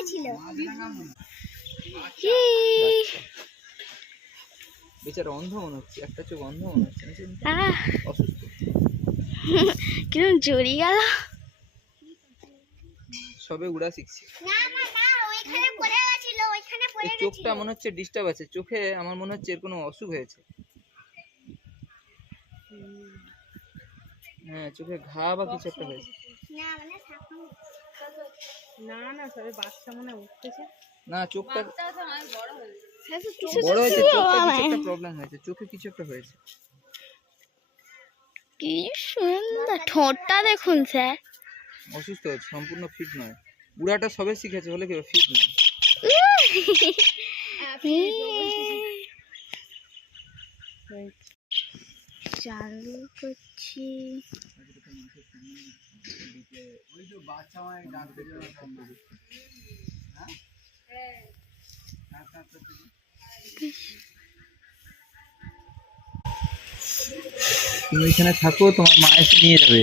গেছিল। বেচারা অন্ধ মনে হচ্ছে, একটা চোখ অন্ধ মনে হচ্ছে, অসুস্থ। কিরম জড়ি গেল, সবে উড়া শিখছি। এই চোখটা মনে হচ্ছে ডিস্টার্ব আছে, চোখে আমার মনে হচ্ছে এর কোনো অসুখ হয়েছে। হ্যাঁ, চোখে ঘা বা কিছু একটা হয়েছে। না সবে বাচ্চা মনে উঠতেছে না, চোখটা বড় হয়েছে, বড় হয়েছে, চোখটা কিছু একটা প্রবলেম হয়েছে, চোখে কিছু একটা হয়েছে। কি সুন্দর ঠোঁটটা দেখুন স্যার। অসুস্থ হচ্ছে, সম্পূর্ণ ফিট নয়। উড়াটা সবে শিখেছে, হলে কি ফিট নয়। চালু করছি। তুমি এখানে থাকো, তোমার মা এসে নিয়ে যাবে।